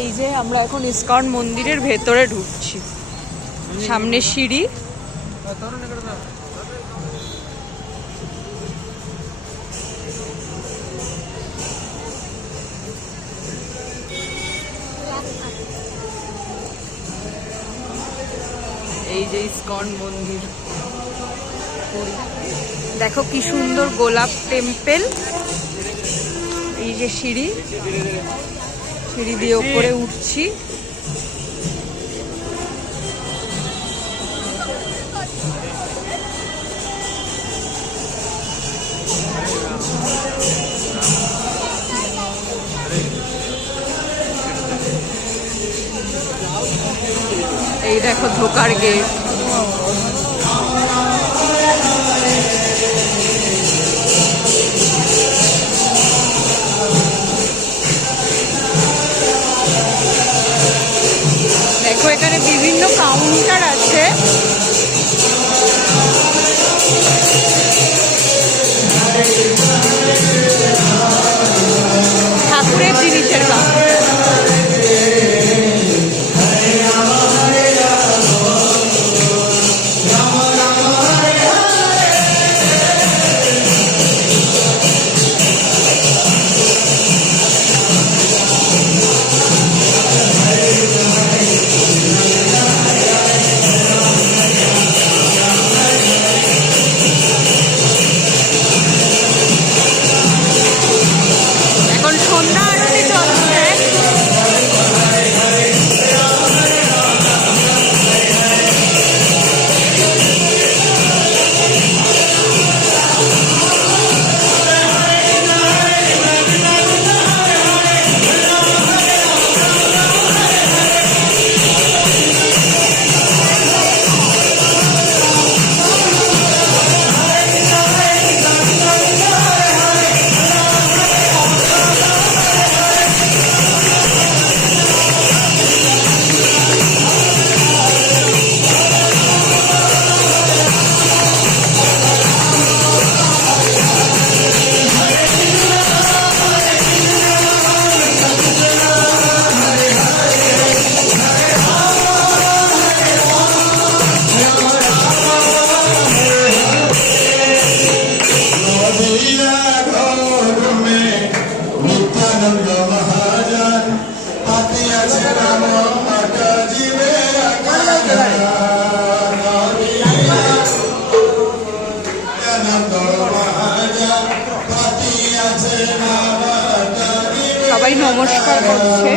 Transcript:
এই যে আমরা এখন ইস্কন মন্দিরের ভেতরে ঢুকছি, সামনে সিঁড়ি। এই যে ইস্কন মন্দির, দেখো কি সুন্দর গোলাপ টেম্পল। এই যে সিঁড়ি, সিঁড়ি দিয়ে উপরে উঠছি। এই দেখো ঢোকার গেট। দেখো এখানে বিভিন্ন কাউন্টার আছে। ঠাকুরের জিনিসের কাউন্টার। সবাই নমস্কার করছে।